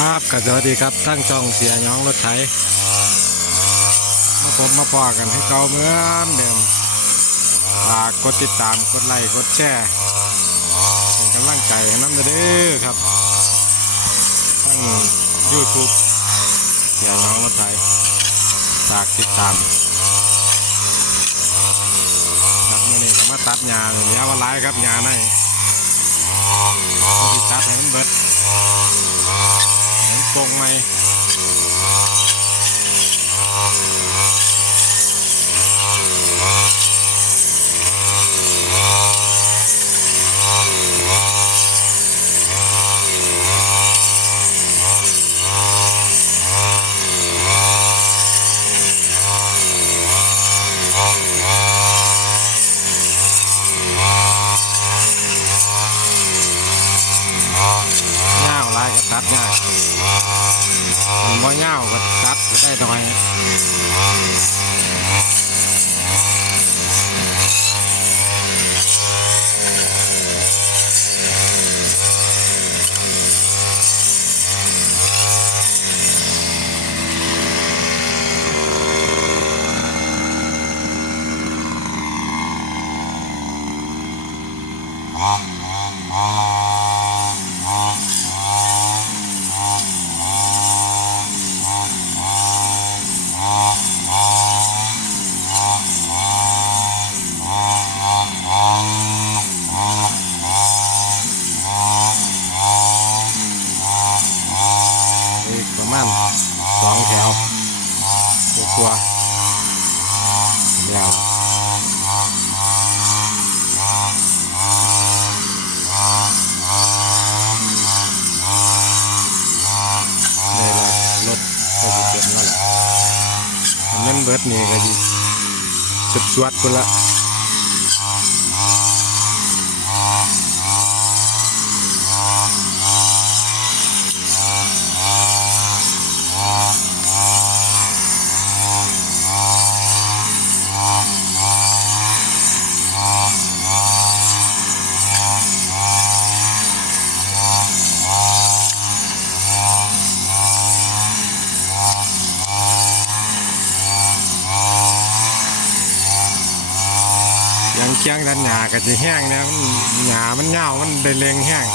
ครับก็สวัสดีครับทั้งช่องเสียย้องรถไถมาพบมาพอกันให้เก่าเหมือนเดิมฝากกดติดตามกดไลค์กดแชร์เป็นกำลังใจให้น้ำเด้อครับทั้ง YouTube เสียย้องรถไถฝากติดตามครับมื่อนี้ก็มาตัดหญ้าเลยยาว่าหลายครับหญ้าในตัดให้มันเบิดหน ตรงไหมเงาวลายก็ตัดง่ายมัน ว่าเงาก็ตัดก็ได้ตรงไหนอี สองแถวตัวตัวๆแล้วได้แล้วรถก็จะเต็มแล้วแหละอันนั้นเบิดนี่ก็จะสุดสวดไปละ ยั งเคียงดันหยาก็จะแห้งเนี่ยมันหยามันเน่ามันได้เลงแห้ง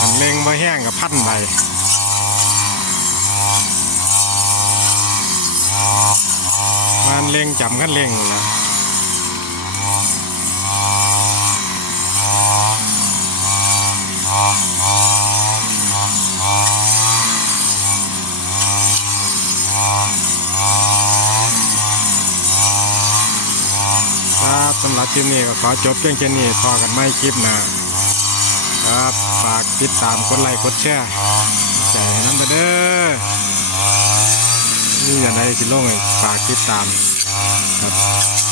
มันเลงมาแห้งกับพันใบมันเลงจำกันเลงนะ สำหรับคลิปนี้ก็ขอจบเพียงแค่นี้พอกันไม่คลิปหนะครับฝากติดตามกดไลค์กดแชร์ใจให้น้ำไปเด้อนี่อย่างไรสิลงฝากติดตามครับ